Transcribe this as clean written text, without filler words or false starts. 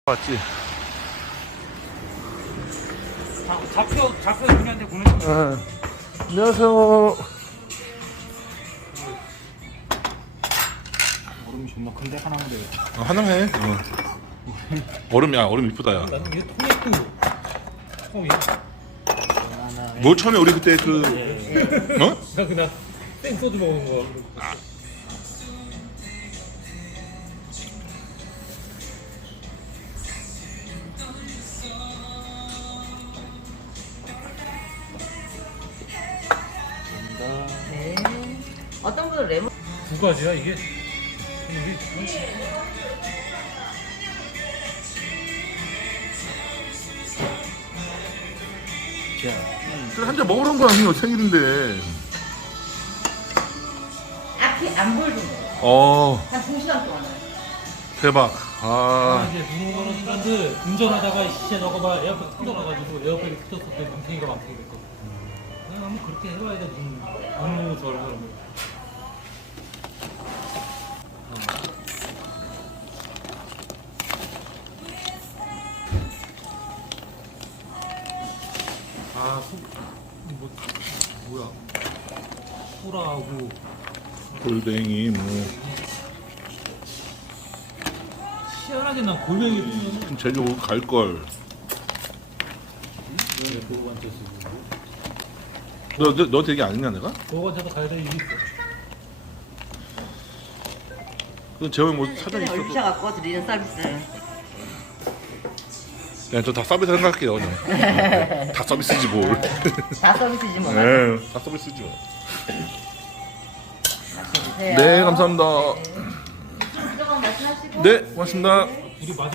맞지? 좌표 중요한데 보내줘. 네. 안녕하세요. 얼음이 존나 큰데 하나만 돼. 하나 해. 얼음 이쁘다, 야. 나는 이게 통했고. 뭘 처음에 우리 그때 그, 어? 나 그냥 생 소주 먹은 거. 네. 어떤 분은 레몬 두 가지야 이게? 한 잔 먹으란 거야, 형님. 생일인데. 앞이 안 보이는 거. 한 2시간 동안. 대박. 이제 누군가는 사람들 운전하다가 시체 너가 막 에어컨 터져가지고 에어백이 터졌을 때 눈탱이가 많게 됐거든. 그냥 한번 그렇게 해봐야 돼. 너무 저런 사람을. 뭐야? 소라하고 골뱅이, 뭐. 희한하게 난 골뱅이 보면은 제주 갈걸. 왜 보호관차 쓰고 너 되게 아니냐, 내가? 보호관차도 가야 될 일이 있어. 그 재원이 뭐 사장 얼추 있었어. 갖고 드리는 서비스. 그냥 저 다 서비스 생각할게요, 그냥. 다 서비스지, 뭘. 다 서비스지 뭐. 네, 다 서비스지, 뭐. 드세요. 네, 감사합니다. 조금 말씀하시고. 네, 고맙습니다. 우리